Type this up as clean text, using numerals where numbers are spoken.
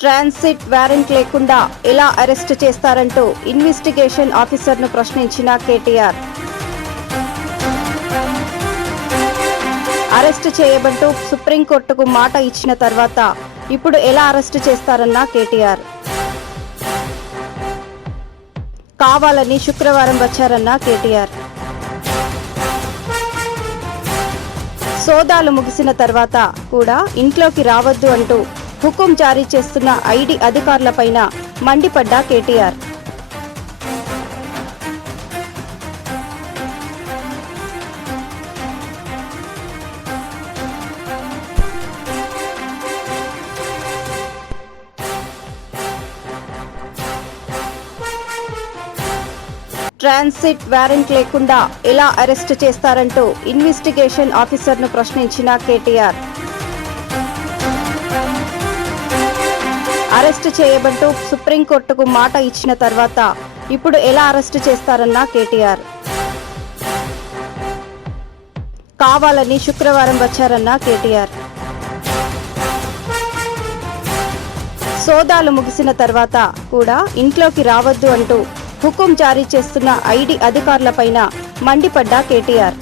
Transit warrant లేకుండా ఎలా arrest చేస్తారంటూ investigation ఆఫీసర్ను ప్రశ్నించిన కేటీఆర్. అరెస్ట్ చేయబంటూ సుప్రీంకోర్టుకు మాట ఇచ్చిన తర్వాత ఇప్పుడు ఎలా అరెస్ట్ చేస్తారన్న కేటీఆర్. కావాలని శుక్రవారం వచ్చారన్న కేటీఆర్. సోదాలు ముగిసిన తర్వాత కూడా ఇంట్లోకి రావద్దు అంటూ హుకుం జారీ చేస్తున్న ఐటీ అధికారులపైన మండిపడ్డ కేటీఆర్. ట్రాన్సిట్ వారెంట్ లేకుండా ఎలా అరెస్ట్ చేస్తారంటూ ఇన్వెస్టిగేషన్ ఆఫీసర్ను ప్రశ్నించిన కేటీఆర్. అరెస్ట్ చేయబంటూ సుప్రీంకోర్టుకు మాట ఇచ్చిన తర్వాత ఇప్పుడు ఎలా అరెస్ట్ చేస్తారన్న కేటీఆర్. కావాలని శుక్రవారం వచ్చారన్న కేటీఆర్. సోదాలు ముగిసిన తర్వాత కూడా ఇంట్లోకి రావద్దు అంటూ హుకుం జారీ చేస్తున్న ఐటీ అధికారులపైన మండిపడ్డ కేటీఆర్.